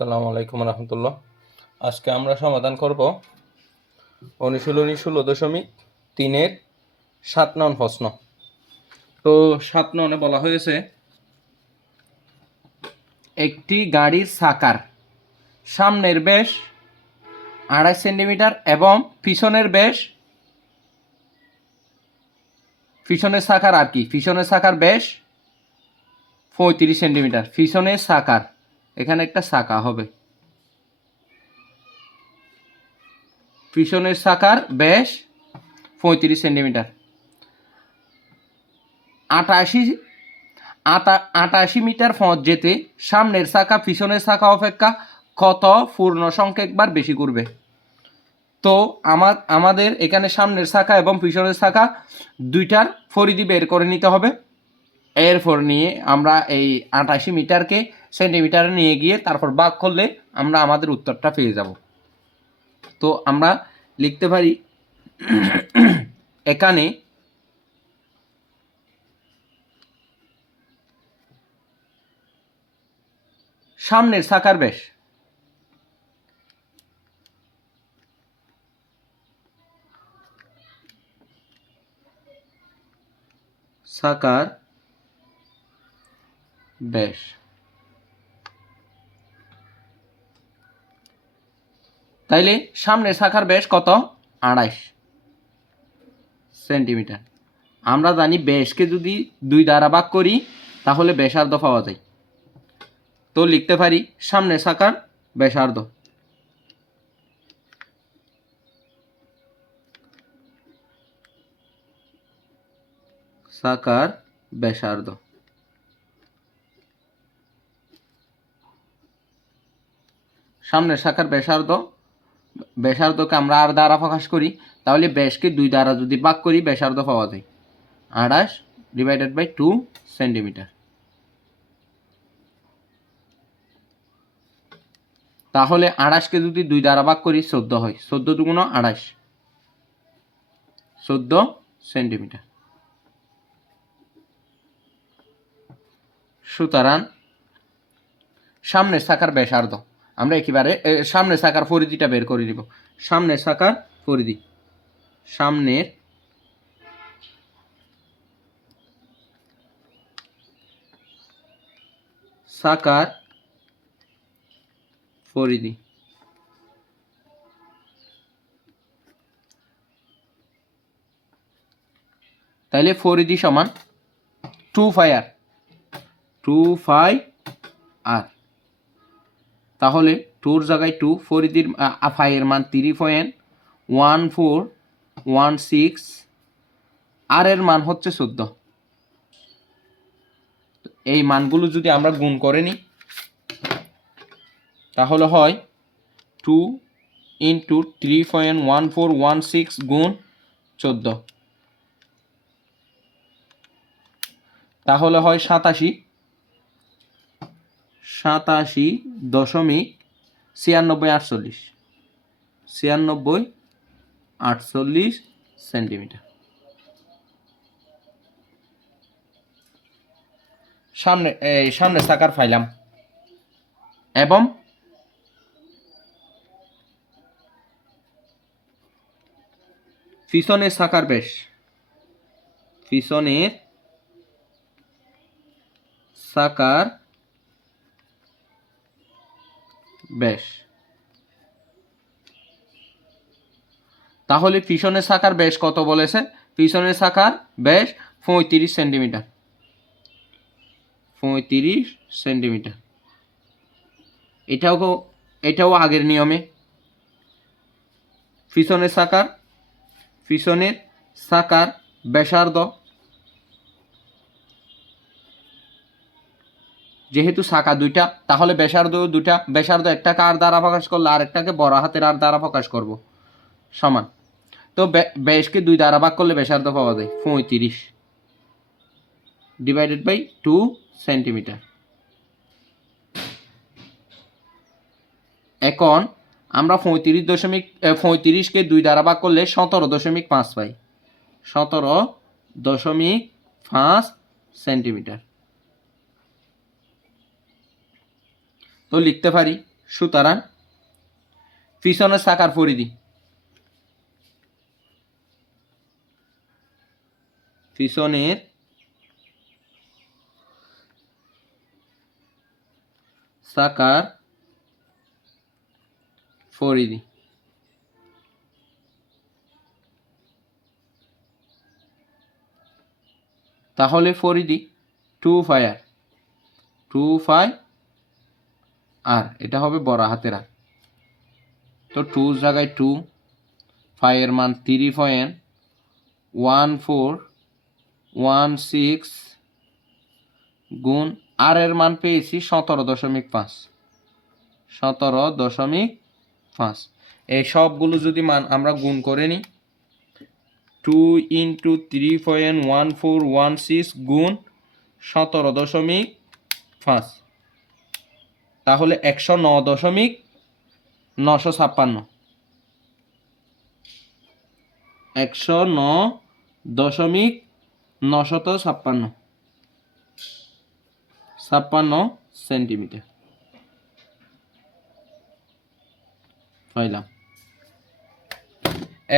আসসালামু আলাইকুম রহমতুল্লাহ। আজকে আমরা সমাধান করব অনুশীলনী 16.3-এর 7 নং প্রশ্ন। তো 7 নংয়ে বলা হয়েছে একটি গাড়ির চাকার সামনের ব্যাস 2.5 সেন্টিমিটার এবং পিছনের ব্যাস পিছনের চাকার ব্যাস 35 সেন্টিমিটার। পিছনের চাকার এখানে একটা চাকা হবে, পিছনের চাকার ব্যাস 35 সেন্টিমিটার। 88 মিটার পথ যেতে সামনের চাকা পিছনের চাকা অপেক্ষা কত পূর্ণ সংখ্যক বার বেশি ঘুরবে? তো আমাদের এখানে সামনের চাকা এবং পিছনের চাকা দুইটার পরিধি বের করে নিতে হবে। এরপর নিয়ে আমরা এই 88 মিটারকে সেন্টিমিটারে নিয়ে গিয়ে তারপর ভাগ করলে আমরা আমাদের উত্তরটা পেয়ে যাব। তো আমরা লিখতে পারি এখানে সামনের চাকার ব্যাস তাইলে সামনের চাকার ব্যাস কত? 28 সেন্টিমিটার। আমরা জানি ব্যাসকে যদি 2 দ্বারা ভাগ করি তাহলে ব্যাসার্ধ পাওয়া যায়। তো লিখতে পারি সামনের চাকার ব্যাসার্ধ সামনের চাকার ব্যাসার্ধকে আমরা আর দ্বারা প্রকাশ করি, তাহলে ব্যাসকে 2 দ্বারা যদি ভাগ করি ব্যাসার্ধ পাওয়া যায় 28/2 সেন্টিমিটার। তাহলে 28কে যদি 2 দ্বারা ভাগ করি 14 হয়, 14 দুগুণ 28, 14 সেন্টিমিটার। সুতরাং সামনের চাকার ব্যাসার্ধ আমরা একেবারে সামনের চাকার পরিধিটা বের করে নিব। সামনের চাকার পরিধি, সামনের চাকার পরিধি তাইলে পরিধি সমান 2πr। তাহলে 2-র জায়গায় 2, পরিধির ফাইয়ের মান 3.1416, আর এর মান হচ্ছে 14। এই মানগুলো যদি আমরা গুণ করে নিই তাহলে হয় 2 × 3.1416 গুণ 14, তাহলে হয় 87.9648 সেন্টিমিটার। সামনে চাকার ফাইলাম এবং পিছনের চাকার ব্যাস, পিছনের চাকার ব্যাস, তাহলে পিছনের চাকার ব্যাস কত বলেছে? পিছনের চাকার ব্যাস 35 সেন্টিমিটার, 35 সেন্টিমিটার। এটাও আগের নিয়মে পিছনের চাকার ব্যাসার্ধ, যেহেতু চাকা দুইটা তাহলে ব্যাসার্ধ দুইটা, ব্যাসার্ধ একটাকে আর দ্বারা প্রকাশ করলে আরেকটাকে বড় হাতের আর দ্বারা প্রকাশ করব সমান। তো ব্যাসকে 2 দ্বারা ভাগ করলে ব্যাসার্ধ পাওয়া যায় 35/2 সেন্টিমিটার। এখন আমরা 35কে 2 দ্বারা ভাগ করলে 17.5 পাই, 17.5 সেন্টিমিটার। তো লিখতে পারি সুতরাং পিছনের চাকার পরিধি পিছনের চাকার পরিধি তাহলে পরিধি 2 আর এটা হবে বড় হাতের আর। তো 2 জায়গায় 2, 5 এর মান 3.1416 গুণ আর এর মান পেয়েছি 17.5 এই সবগুলো যদি মান আমরা গুণ করে নিই 2 × 3.1416 গুণ 17.5 তাহলে 109.956 109.956 সেন্টিমিটার পাইলাম।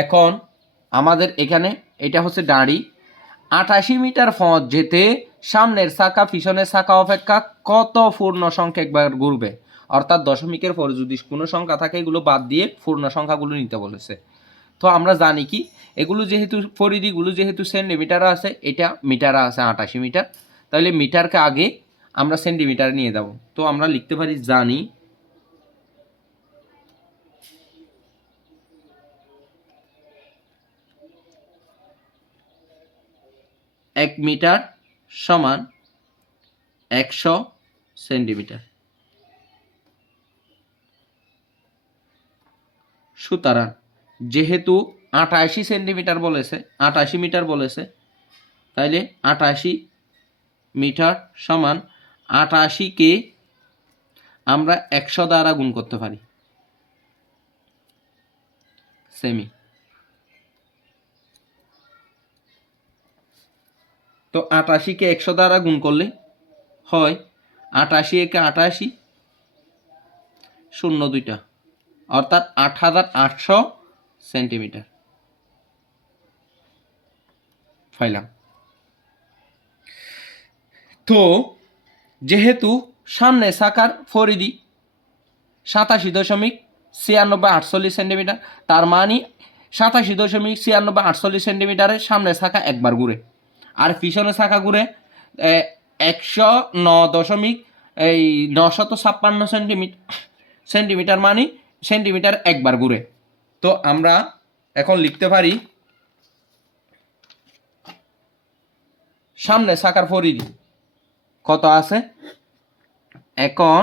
এখন আমাদের এখানে এটা হচ্ছে দাঁড়ি 88 মিটার পথ যেতে সামনের চাকা পিছনের চাকা অপেক্ষা কত পূর্ণ সংখ্যা একবার ঘুরবে, অর্থাৎ দশমিকের পর যদি কোনো সংখ্যা থাকে এগুলো বাদ দিয়ে পূর্ণ সংখ্যাগুলো নিতে বলেছে। তো আমরা জানি কি এগুলো যেহেতু পরিধিগুলো যেহেতু সেন্টিমিটার আছে, এটা মিটার আছে 88 মিটার, তাহলে মিটারকে আগে আমরা সেন্টিমিটার নিয়ে যাব। তো আমরা লিখতে পারি জানি 1 মিটার সমান 100 সেন্টিমিটার। সুতরাং যেহেতু 88 সেন্টিমিটার বলেছে 88 মিটার বলেছে, তাইলে 88 মিটার সমান 88কে আমরা 100 দ্বারা গুণ করতে পারি সেমি। তো 88কে 100 দ্বারা গুণ করলে হয় 88 একে 88 শূন্য 2টা, অর্থাৎ 8800 সেন্টিমিটার পাইলাম। তো যেহেতু সামনে চাকার পরিধি 87.9648 সেন্টিমিটার, তার মানে 87.9648 সেন্টিমিটারের সামনের চাকা একবার ঘুরে, আর পিছনের চাকা ঘুরে 109.956 সেন্টিমিটার, মানে সেন্টিমিটার একবার ঘুরে। তো আমরা এখন লিখতে পারি সামনে চাকার পরিধি কত আছে। এখন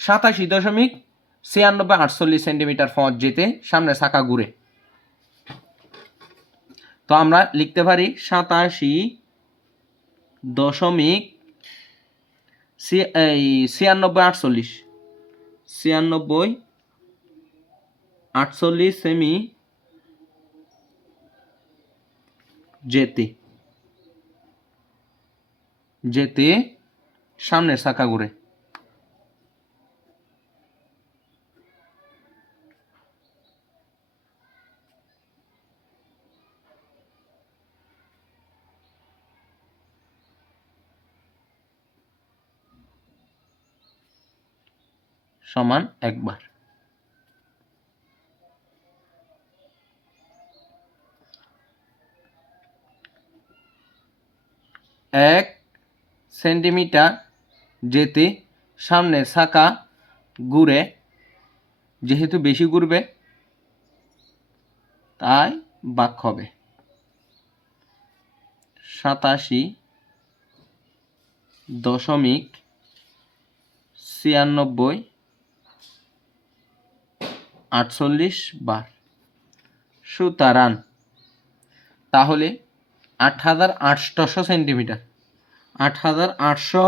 87.9648 সেন্টিমিটার পথ যেতে সামনে চাকা ঘুরে। তো আমরা লিখতে পারি 87.9648 সেমি যেতে সামনের চাকা ঘুরে। সমান একবার। 1 সেন্টিমিটার যেতে সামনের চাকা ঘুরে, যেহেতু বেশি ঘুরবে তাই ভাগ হবে 87.9648 বার। সুতরাং তাহলে 8800 সেন্টিমিটার 8800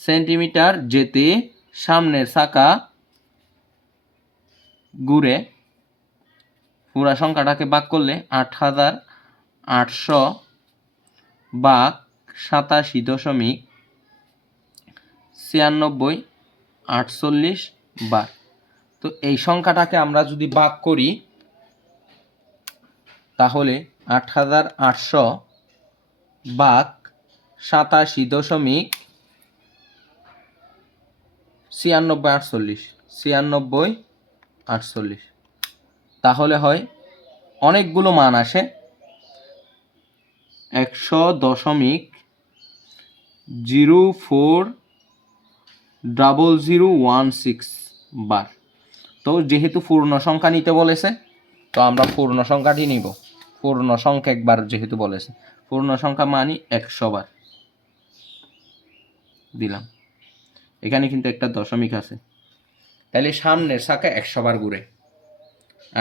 সেন্টিমিটার যেতে সামনের চাকা ঘুরে, পুরা সংখ্যাটাকে ভাগ করলে 8800 ভাগ 87.9648 96 48 বার। তো এই সংখ্যাটাকে আমরা যদি ভাগ করি তাহলে 8800 ভাগ 87.96 তাহলে হয় অনেকগুলো মান আসে 100.040016 বার। তো যেহেতু পূর্ণ সংখ্যা নিতে বলেছে তো আমরা পূর্ণ সংখ্যাটি নিব। পূর্ণ সংখ্যা একবার যেহেতু বলেছে, পূর্ণ সংখ্যা মানি 100 বার দিলাম। এখানে কিন্তু একটা দশমিক আছে, তাহলে সামনের শাখা 100 বার ঘুরে।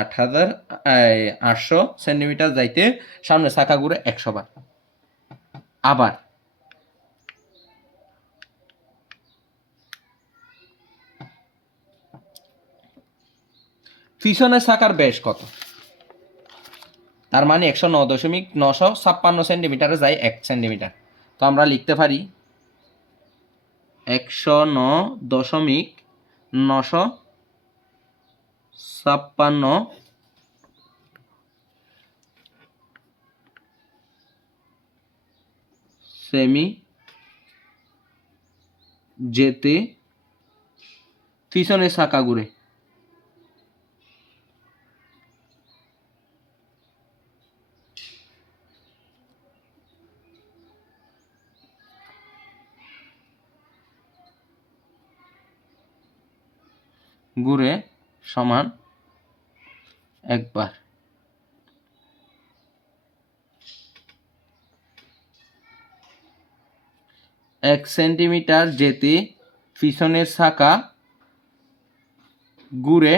8800 সেন্টিমিটার যাইতে সামনের শাখা ঘুরে 100 বার। আবার পিছনের শাখার ব্যাস কত? তার মানে 109.956 সেন্টিমিটারে যায় 1 সেন্টিমিটার। তো আমরা লিখতে পারি 109.956 সেমি যেতে পিছনের শাখা ঘুরে। ঘুরে সমান একবার। এক সেন্টিমিটার যেতে পিছনের শাখা ঘুরে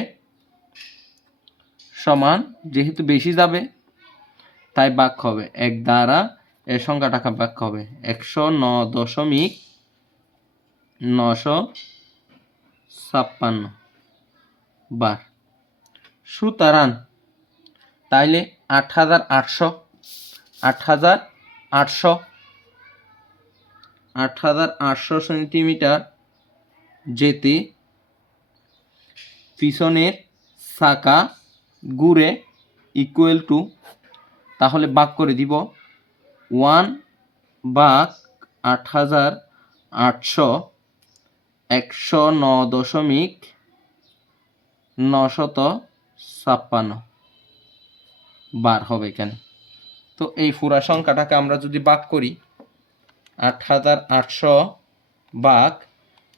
সমান, যেহেতু বেশি যাবে তাই ভাগ হবে 1 দ্বারা, এর সংখ্যাটাকে ভাগ হবে 109.956 বার। সুতরাং তাইলে 8800 সেন্টিমিটার যেতে পিছনের শাখা ঘুরে ইকুয়াল টু, তাহলে ভাগ করে দিব 1 ভাগ 8800 109.956 বার হবে এখানে। তো এই পুরা সংখ্যাটাকে আমরা যদি ভাগ করি 8800 ভাগ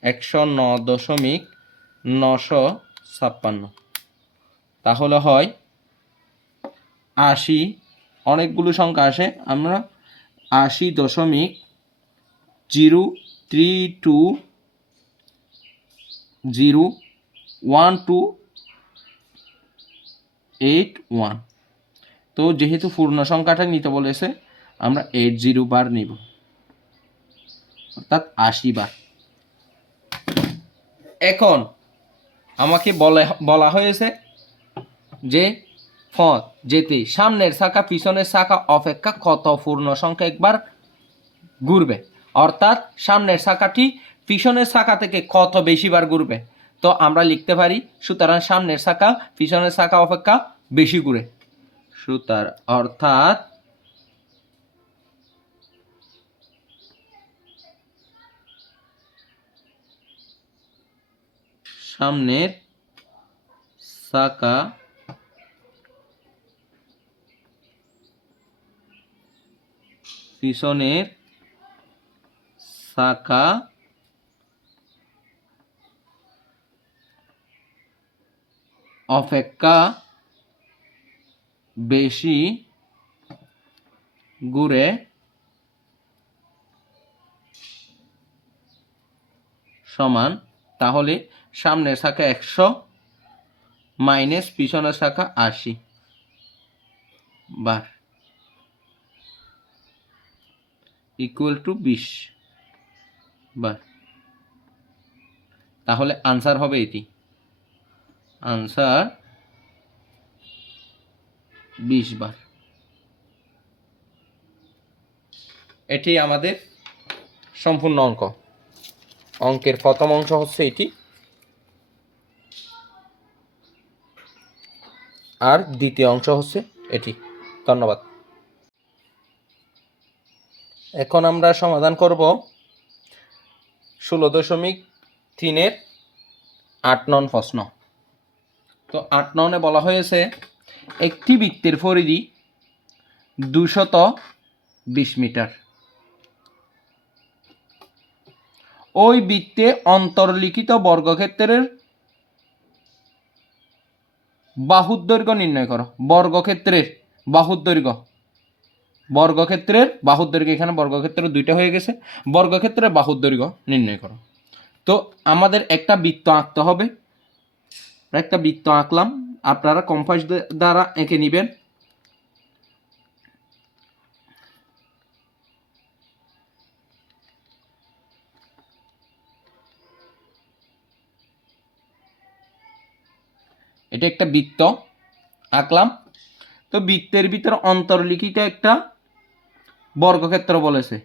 109.956 তাহলে হয় 80। অনেকগুলো সংখ্যা আসে, আমরা 80.3201281। তো যেহেতু পূর্ণ সংখ্যাটা নিতে বলেছে আমরা 80 বার নিব, অর্থাৎ 80 বার। এখন আমাকে বলা হয়েছে যে পথ যেতে সামনের শাখা পিছনের শাখা অপেক্ষা কত পূর্ণ সংখ্যা একবার ঘুরবে, অর্থাৎ সামনের শাখাটি পিছনের শাখা থেকে কত বেশি বার ঘুরবে। তো আমরা লিখতে পারি সুতরাং সামনের শাখা পিছনের শাখা অপেক্ষা বেশি ঘুরে। সুতরাং অর্থাৎ সামনের শাখা পিছনের শাখা অপেক্ষা বেশি ঘুরে সমান। তাহলে সামনের শাখা 100 মাইনাস পিছনের শাখা 80 বার ইকুয়াল টু 20 বার। তাহলে আনসার হবে এটি, আনসার 20 বার। এটি আমাদের সম্পূর্ণ অঙ্ক। অঙ্কের প্রথম অংশ হচ্ছে এটি, আর দ্বিতীয় অংশ হচ্ছে এটি। ধন্যবাদ। এখন আমরা সমাধান করব 16.3-এর 8 নং প্রশ্ন। তো 8 নংয়ে বলা হয়েছে একটি বৃত্তের পরিধি 220 মিটার। ওই বৃত্তে অন্তর্লিখিত বর্গক্ষেত্রের বাহুর দৈর্ঘ্য নির্ণয় করো। বর্গক্ষেত্রের বাহুর দৈর্ঘ্য, বর্গক্ষেত্রের বাহুর দৈর্ঘ্য, এখানে বর্গক্ষেত্র দুইটা হয়ে গেছে, বর্গক্ষেত্রের বাহুর দৈর্ঘ্য নির্ণয় করো। তো আমাদের একটা বৃত্ত আঁকতে হবে। একটা বৃত্ত আঁকলাম, আপনারা কম্পাস দ্বারা এঁকে নেবেন। এটা একটা বৃত্ত আঁকলাম। তো বৃত্তের ভিতরে অন্তর্লিখিত একটা বর্গক্ষেত্র বলেছে,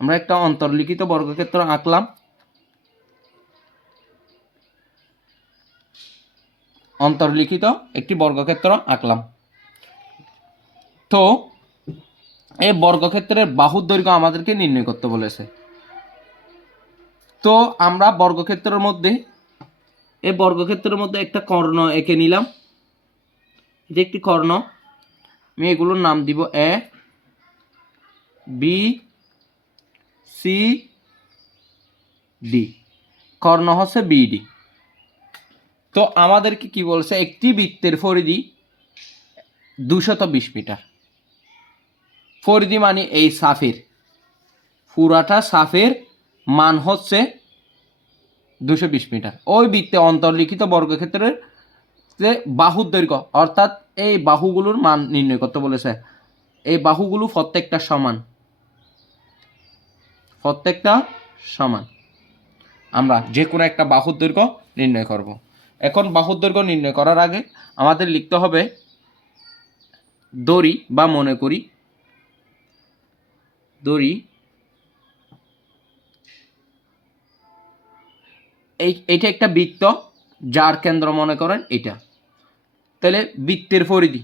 আমরা একটা অন্তর্লিখিত বর্গক্ষেত্র আঁকলাম। অন্তর্লিখিত একটি বর্গক্ষেত্র আঁকলাম। তো এই বর্গক্ষেত্রের বাহুর দৈর্ঘ্য আমাদেরকে নির্ণয় করতে বলেছে। তো আমরা বর্গক্ষেত্রের মধ্যে, এই বর্গক্ষেত্রের মধ্যে একটা কর্ণ এঁকে নিলাম। এটা একটি কর্ণ, আমি এগুলোর নাম দিব এ, বি, সি, ডি। কর্ণ হচ্ছে বিডি। তো আমাদেরকে কি বলছে, একটি বৃত্তের পরিধি 220 মিটার। পরিধি মানে এই সাফের, পুরাটা সাফের মান হচ্ছে 220 মিটার। ওই বৃত্তে অন্তর্লিখিত বর্গক্ষেত্রের যে বাহুর দৈর্ঘ্য, অর্থাৎ এই বাহুগুলোর মান নির্ণয় করতে বলেছে। এই বাহুগুলো প্রত্যেকটা সমান, প্রত্যেকটা সমান। আমরা যে কোনো একটা বাহুর দৈর্ঘ্য নির্ণয় করব। এখন বাহুর দৈর্ঘ্য নির্ণয় করার আগে আমাদের লিখতে হবে দড়ি, বা মনে করি দড়ি, এইটা একটা বৃত্ত, যার কেন্দ্র মনে করেন এটা। তাহলে বৃত্তের পরিধি,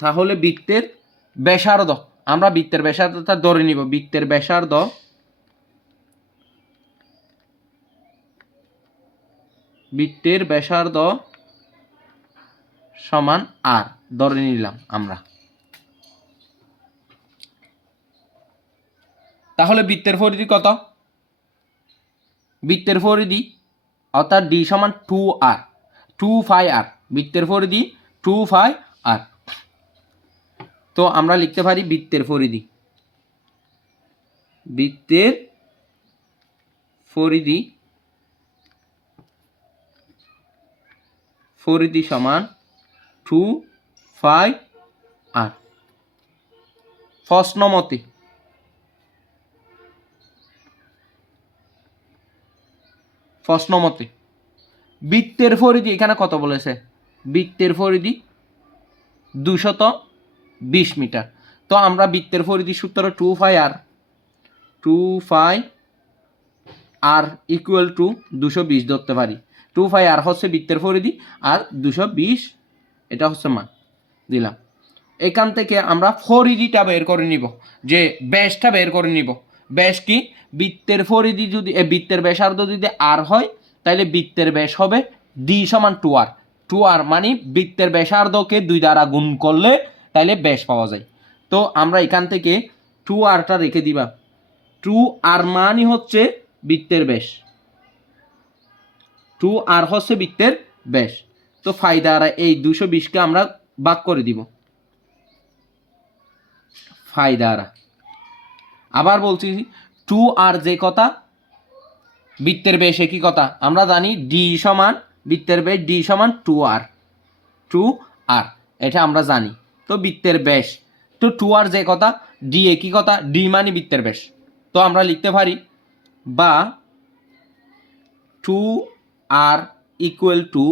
তাহলে বৃত্তের ব্যাসার্ধ, আমরা বৃত্তের ব্যাসার্ধটা ধরে নিব। বৃত্তের ব্যাসার্ধ সমান আর ধরে নিলাম আমরা। তাহলে বৃত্তের পরিধি কত? বৃত্তের পরিধি অর্থাৎ ডি সমান 2r, 2πr। বৃত্তের পরিধি 2πr। তো আমরা লিখতে পারি বৃত্তের পরিধি সমান 2πr। প্রশ্নমতে বৃত্তের পরিধি এখানে কত বলেছে? বৃত্তের পরিধি 220 মিটার। তো আমরা বৃত্তের পরিধি সূত্র 2πr ইকুয়াল টু 220 ধরতে পারি। 2πr হচ্ছে বৃত্তের পরিধি, আর 220 এটা হচ্ছে মান দিলাম। এখান থেকে আমরা পরিধিটা বের করে নিব, যে ব্যাসটা বের করে নিব। ব্যাস কি? বৃত্তের পরিধি যদি, বৃত্তের ব্যাসার্ধ যদি আর হয়, তাহলে বৃত্তের ব্যাস হবে ডি সমান 2r। 2r মানে বৃত্তের ব্যাসার্ধকে 2 দ্বারা গুণ করলে তাহলে ব্যাস পাওয়া যায়। তো আমরা এখান থেকে 2rটা রেখে দিবা। 2r মানে হচ্ছে বৃত্তের ব্যাস, 2r হচ্ছে বৃত্তের ব্যাস। তো ফাই দ্বারা এই 220কে আমরা ভাগ করে দিব ফাই দ্বারা। আবার বলছি, 2r যে কথা, বৃত্তের ব্যাস একই কথা। আমরা জানি ডি সমান, বৃত্তের ব্যাস ডি সমান 2r, এটা আমরা জানি। তো বৃত্তের ব্যাস তো 2r যে কথা, ডি একই কথা, ডি মানে বৃত্তের ব্যাস। তো আমরা লিখতে পারি বা 2r ইকুয়াল টু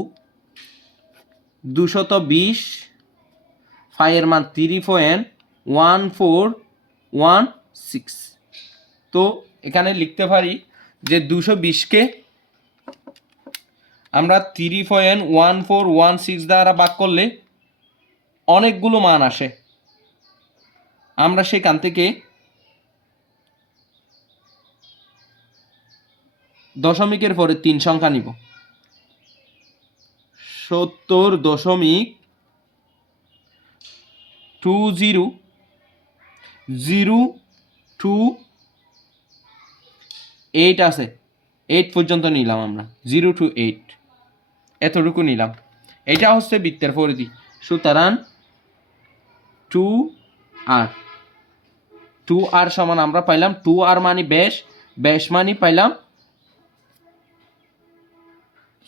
220, ফাইয়ের মান 3.1 1416। তো এখানে লিখতে পারি যে 220কে আমরা 3.1416 দ্বারা ভাগ করলে অনেকগুলো মান আসে। আমরা সেখান থেকে দশমিকের পরে 3 সংখ্যা নিব। 70.028 আছে, 8 পর্যন্ত নিলাম আমরা, 0 to 8 এতটুকু নিলাম। এটা হচ্ছে বৃত্তের পরিধি। সুতরাং 2r সমান আমরা পাইলাম 2r মানে ব্যাস মানে পাইলাম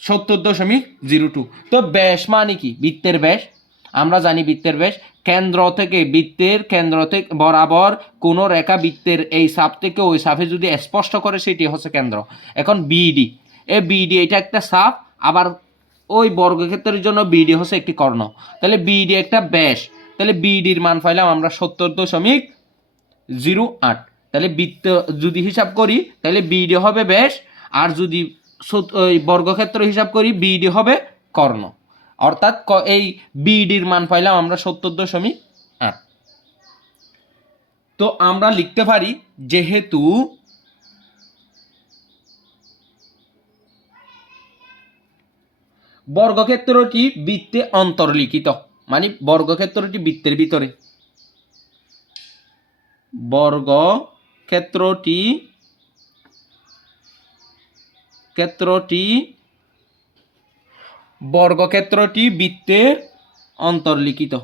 70.02। তো ব্যাস মানে কি? বৃত্তের ব্যাস। আমরা জানি বৃত্তের ব্যাস বৃত্তের কেন্দ্র থেকে বরাবর কোন রেখা বৃত্তের এই চাপ থেকে ওই চাপে যদি স্পষ্ট করে সেটি হচ্ছে কেন্দ্র। এখন বিডি, এটা একটা চাপ, আবার ওই বর্গক্ষেত্রের জন্য বিডি হচ্ছে একটি কর্ণ। তাহলে বিডি একটা ব্যাস, তাহলে বিডির মান পাইলাম আমরা 70.08। তাহলে বৃত্ত যদি হিসাব করি তাহলে বিডি হবে ব্যাস, আর যদি ওই বর্গক্ষেত্র হিসাব করি বিডি হবে কর্ণ। অর্থাৎ এই বিডির মান পাইলাম আমরা 70.8। তো আমরা লিখতে পারি যেহেতু বর্গক্ষেত্রটি বৃত্তে অন্তর্লিখিত, মানে বর্গক্ষেত্রটি বৃত্তের ভিতরে, বর্গক্ষেত্রটি বৃত্তের অন্তর্লিখিত।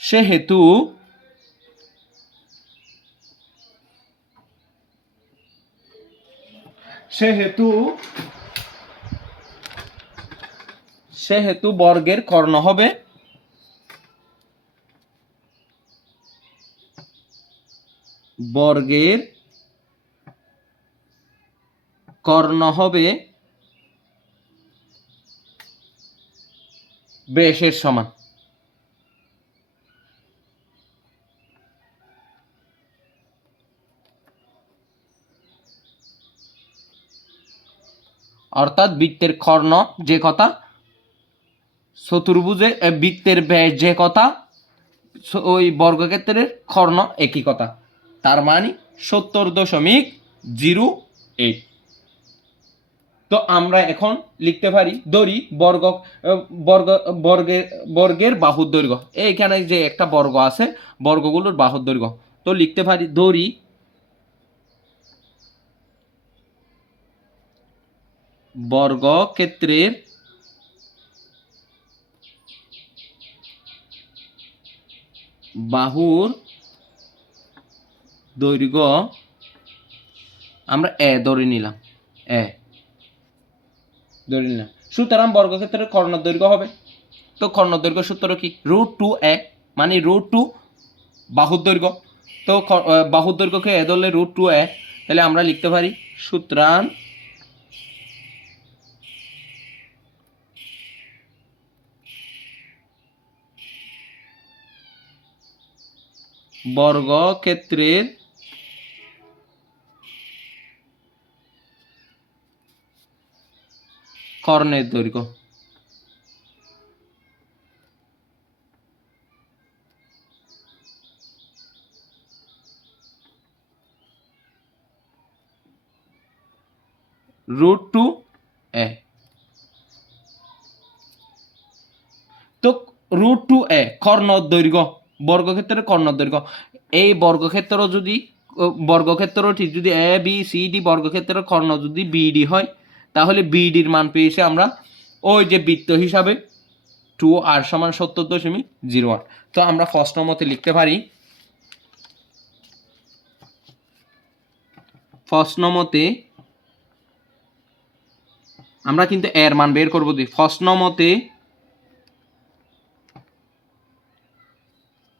সেহেতু বর্গের কর্ণ হবে ব্যাসের সমান। অর্থাৎ বৃত্তের কর্ণ যে কথা, চতুর্ভুজের বৃত্তের ব্যাস যে কথা, ওই বর্গক্ষেত্রের কর্ণ একই কথা। তার মানে 70.08। তো আমরা এখন লিখতে পারি ধরি বর্গের বাহুর দৈর্ঘ্য। এইখানে যে একটা বর্গ আছে, বর্গগুলোর বাহুর দৈর্ঘ্য। তো লিখতে পারি ধরি বর্গক্ষেত্রের বাহুর দৈর্ঘ্য আমরা ধরে নিলাম। সুতরাং বর্গক্ষেত্রের কর্ণ দৈর্ঘ্য হবে, তো কর্ণ দৈর্ঘ্য সূত্র কি? √2a, মানে √2 বাহুর দৈর্ঘ্য। তো বাহুর দৈর্ঘ্যকে ধরলে √2a, তাহলে আমরা লিখতে পারি সুতরাং বর্গক্ষেত্রের কর্ণের দৈর্ঘ্য √2a। তো √2a কর্ণ দৈর্ঘ্য, বর্গক্ষেত্রের কর্ণ দৈর্ঘ্য। এই বর্গক্ষেত্রটি যদি ABCD বর্গক্ষেত্রের কর্ণ যদি BD হয়, তাহলে BDর মান পেয়েছি আমরা ওই যে বৃত্ত হিসাবে 2r সমান 70.08। তো আমরা প্রশ্ন মতে লিখতে পারি, প্রশ্ন মতে আমরা কিন্তু এর মান বের করবো। প্রশ্ন মতে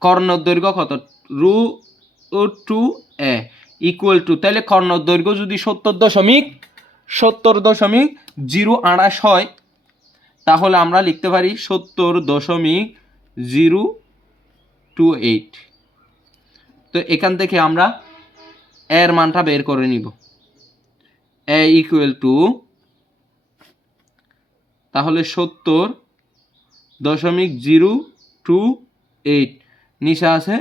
কর্ণ দৈর্ঘ্য কত? √2 এ ইকুয়াল টু, তাহলে কর্ণর দৈর্ঘ্য যদি 70.028 হয়, তাহলে আমরা লিখতে পারি 70.028। তো এখান থেকে আমরা এর মানটা বের করে নিব। এ ইকুয়াল টু, তাহলে 70.028, নিচে আছে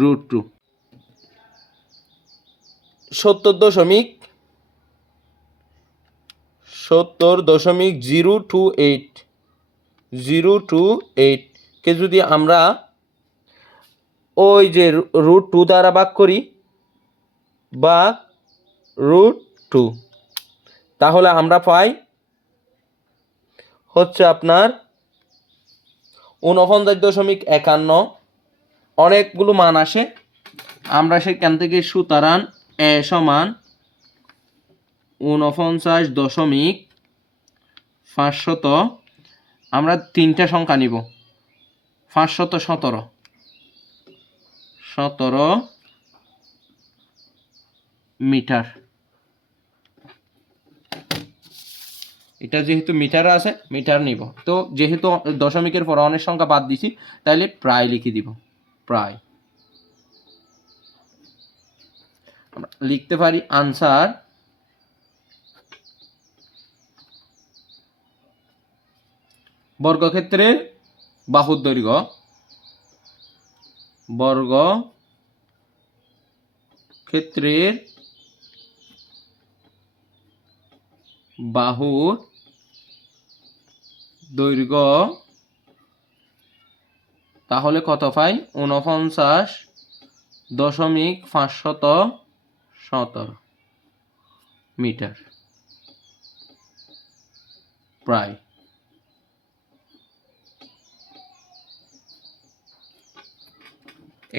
√2। 70.028 কে যদি আমরা ওই যে √2 দ্বারা ভাগ করি বা √2, তাহলে আমরা পাই হচ্ছে আপনার 49.51। অনেকগুলো মান আসে, আমরা সেখান থেকে সুতরাং এ সমান 49.5, আমরা তিনটা সংখ্যা নিব, 517 মিটার। এটা যেহেতু মিটার আছে, মিটার নিব। তো যেহেতু দশমিকের পর অনেক সংখ্যা বাদ দিছি, তাহলে প্রায় লিখে দিব। প্রায় আমরা লিখতে পারি আনসার বর্গক্ষেত্রের বাহুর দৈর্ঘ্য, বর্গক্ষেত্রের বাহুর দৈর্ঘ্য, তাহলে কত পাই? 49.517 মিটার প্রায়।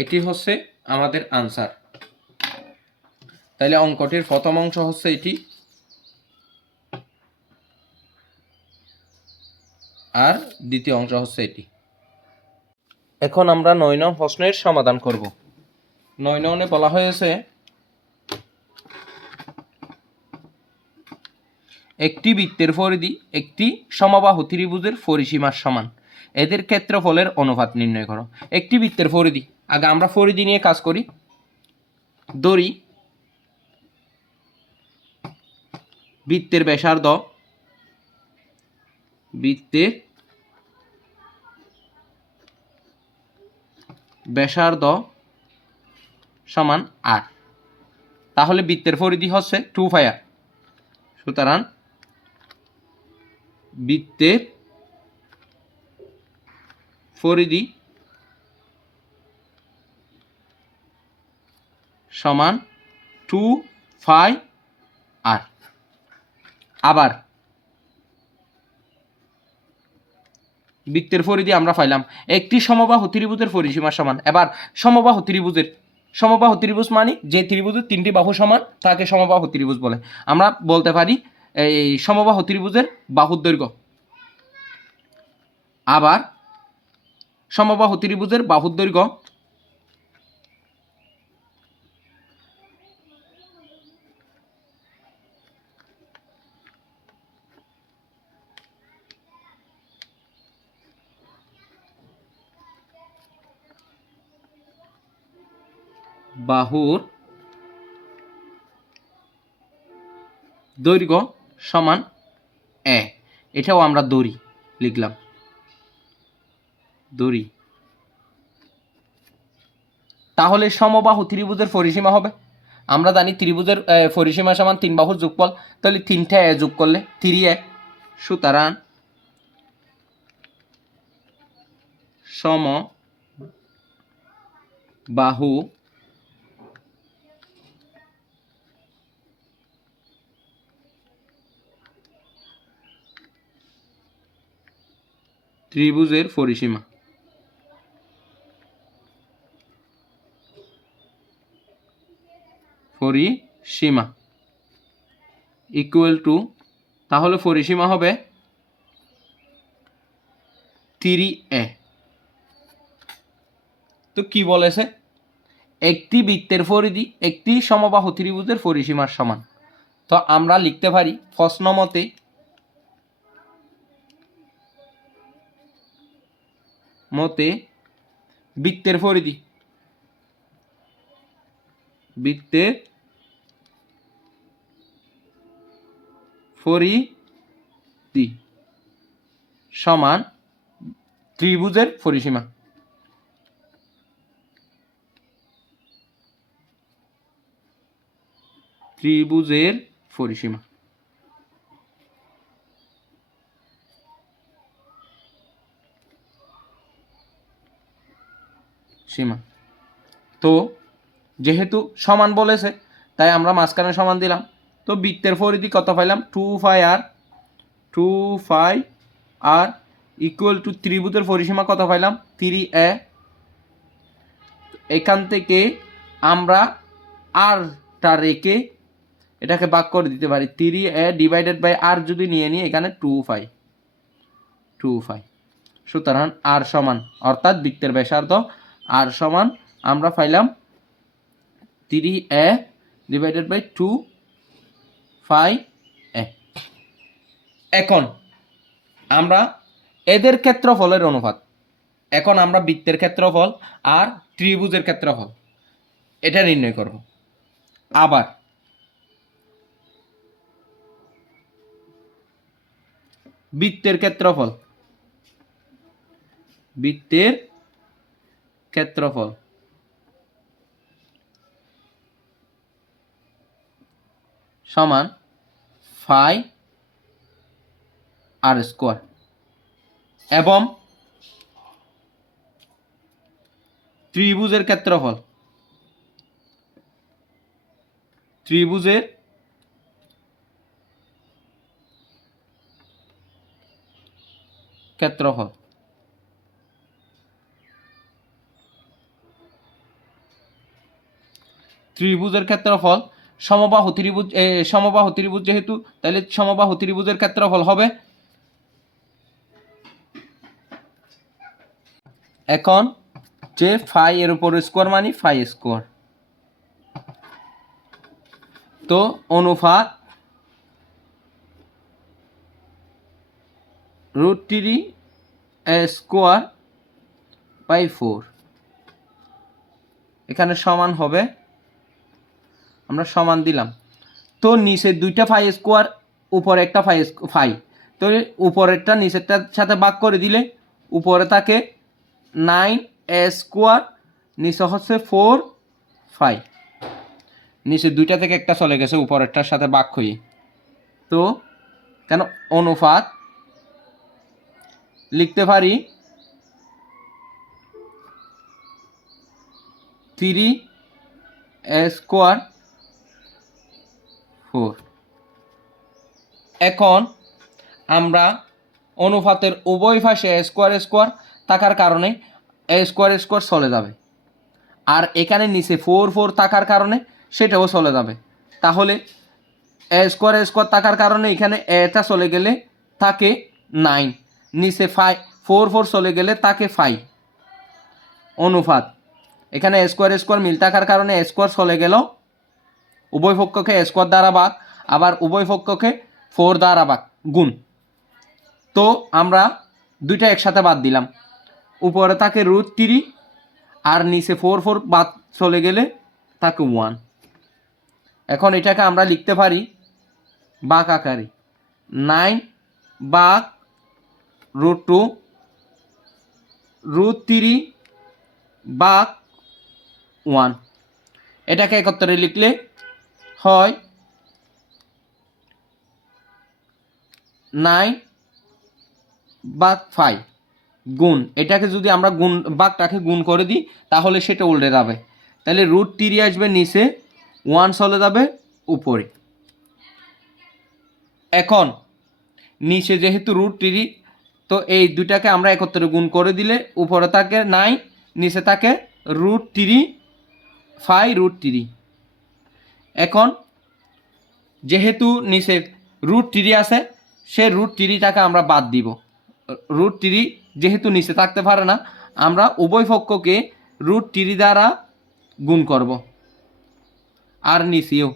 এটি হচ্ছে আমাদের আনসার। তাহলে অঙ্কটির প্রথম অংশ হচ্ছে এটি, আর দ্বিতীয় অংশ হচ্ছে এটি। এখন আমরা 9 নং প্রশ্নের সমাধান করব। 9 নং বলা হয়েছে একটি বৃত্তের পরিধি একটি সমবাহু ত্রিভুজের পরিসীমার সমান, এদের ক্ষেত্রফলের অনুপাত নির্ণয় করো। একটি বৃত্তের পরিধি, আগে আমরা পরিধি নিয়ে কাজ করি। ধরি বৃত্তের ব্যাসার্ধ সমান r, তাহলে বৃত্তের পরিধি হচ্ছে 2πr। সুতরাং বৃত্তের পরিধি সমান 2πr। আবার বৃত্তের পরিধি আমরা পাইলাম, একটি সমবাহু ত্রিভুজের পরিসীমা সমান। এবার সমবাহু ত্রিভুজ মানে যে ত্রিভুজের তিনটি বাহু সমান তাকে সমবাহু ত্রিভুজ বলে। আমরা বলতে পারি এই সমবাহু ত্রিভুজের বাহুর দৈর্ঘ্য। আবার সমবাহু ত্রিভুজের বাহুর দৈর্ঘ্য বাহুর দৈর্ঘ্য সমান এ। এটাও আমরা দড়ি লিখলাম, দড়ি। তাহলে সমবাহু ত্রিভুজের পরিসীমা হবে, আমরা জানি ত্রিভুজের পরিসীমা সমান 3 বাহুর যোগফল, তাহলে 3টা এ যোগ করলে 3a। সুতরাং সমবাহু ত্রিভুজের পরিসীমা ইকুয়াল টু, তাহলে পরিসীমা হবে 3a। তো কি বলেছে? একটি বৃত্তের পরিধি একটি সমবাহু ত্রিভুজের পরিসীমার সমান। তো আমরা লিখতে পারি প্রশ্ন মতে বৃত্তের পরিধি সমান ত্রিভুজের পরিসীমা। সীমা। তো যেহেতু সমান বলেছে তাই আমরা মাঝখানে সমান দিলাম। তো বৃত্তের পরিধি কত পাইলাম 2πr ইকুয়াল টু ত্রিভুজের পরিসীমা কত পাইলাম 3a। এখান থেকে আমরা আরটা রেখে এটাকে ভাগ করে দিতে পারি 3a ডিভাইডেড বাই আর যদি নিয়ে নিই এখানে 2π। সুতরাং আর সমান অর্থাৎ বৃত্তের ব্যাসার্ধ আর সমান আমরা পাইলাম 3a ডিভাইডেড বাই 2πa। এখন আমরা এদের ক্ষেত্রফলের অনুপাত, এখন আমরা বৃত্তের ক্ষেত্রফল আর ত্রিভুজের ক্ষেত্রফল এটা নির্ণয় করব। আবার বৃত্তের ক্ষেত্রফল সমান ফাই আর স্কোয়ার এবং ত্রিভুজের ক্ষেত্রফল সমবাহু ত্রিভুজ যেহেতু তাহলে সমবাহু ত্রিভুজের ক্ষেত্রফল হবে, এখন যে ফাই এর উপর স্কোয়ার মানে ফাই স্কোয়ার। তো অনুপাত √3a²/4 এখানে সমান হবে, আমরা সমান দিলাম। তো নিচে দুইটা ফাই স্কোয়ার উপরে একটা ফাই, তো উপরেরটা নিচেরটার সাথে ভাগ করে দিলে উপরে থাকে 9a², নিচে হচ্ছে 4π। নিচে দুইটা থেকে একটা চলে গেছে উপরেরটার সাথে ভাগ হয়ে। তো কেন অনুপাত লিখতে পারি 3a²/4। এখন আমরা অনুপাতের উভয় পাশে স্কোয়ার থাকার কারণে স্কোয়ার চলে যাবে, আর এখানে নিচে 4 থাকার কারণে সেটাও চলে যাবে। তাহলে স্কোয়ার থাকার কারণে এখানে এটা চলে গেলে থাকে 9, নিচে 4 চলে গেলে থাকে 5। অনুপাত এখানে স্কোয়ার মিল থাকার কারণে স্কোয়ার চলে গেল, উভয় পক্ষকে স্কোয়ার দ্বারা ভাগ, আবার উভয় পক্ষকে 4 দ্বারা ভাগ গুণ। তো আমরা দুইটা একসাথে বাদ দিলাম, উপরে থাকে √3 আর নিচে 4 বাদ চলে গেলে থাকে 1। এখন এটাকে আমরা লিখতে পারি ভাগ আকারে 9/√2 √3/1। এটাকে একত্রে লিখলে হয় 9/5 গুণ, এটাকে যদি আমরা ভাগটাকে গুণ করে দিই তাহলে সেটা উল্টে যাবে, তাহলে √3 আসবে নিচে, 1 চলে যাবে উপরে। এখন নিচে যেহেতু √3, তো এই দুইটাকে আমরা একত্রে গুণ করে দিলে উপরে থাকে 9, নিচে থাকে √3 এখন যেহেতু নিচে √3 আছে সে √3টাকে আমরা বাদ দিব। √3 যেহেতু নিচে থাকতে পারে না, আমরা উভয় পক্ষকে √3 দ্বারা গুণ করব, আর নিচেও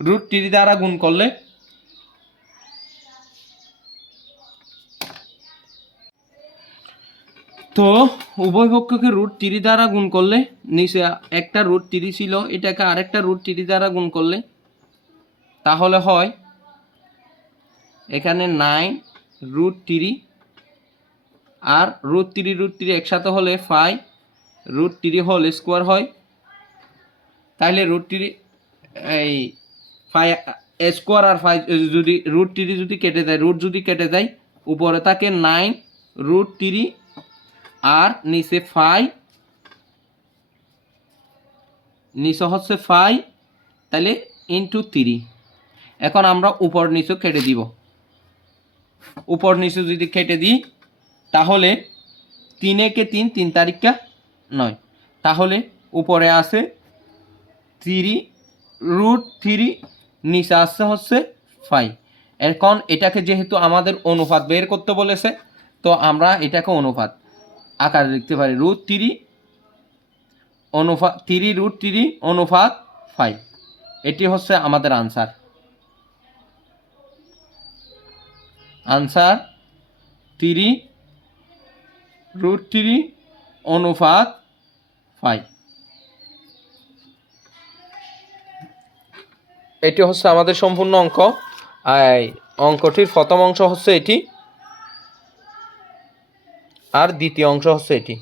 √3 দ্বারা গুণ করলে তো উভয় পক্ষকে √3 দ্বারা গুণ করলে নিচে একটা √3 ছিল, এটাকে আরেকটা √3 দ্বারা গুণ করলে তাহলে হয় এখানে 9√3 আর √3 একসাথে হলে 5√3 হোল স্কোয়ার হয়। তাহলে √3 এই 5 স্কোয়ার আর 5 যদি √3 যদি কেটে যায়, রুট যদি কেটে যায়, উপরে থাকে 9√3 আর নিচে 5, নিচে হচ্ছে 5, তাহলে ইন্টু 3। এখন আমরা উপর নিচে কেটে দিব, উপর নিচে যদি কেটে দিই তাহলে 3 একে 3, 3 তারিখা 9, তাহলে উপরে আছে 3√3, নিচে আসছে হচ্ছে 5। এখন এটাকে যেহেতু আমাদের অনুপাত বের করতে বলেছে, তো আমরা এটাকে অনুপাত আকারে লিখতে পারি √3 অনুপাত 3√3 অনুপাত 5। এটি হচ্ছে আমাদের আনসার। 3√3 অনুপাত 5। এটি হচ্ছে আমাদের সম্পূর্ণ অঙ্ক। অঙ্কটির প্রথম অংশ হচ্ছে এটি, আর দ্বিতীয় অংশ হচ্ছে এটি।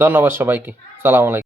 ধন্যবাদ সবাইকে। সালাম আলাইকুম।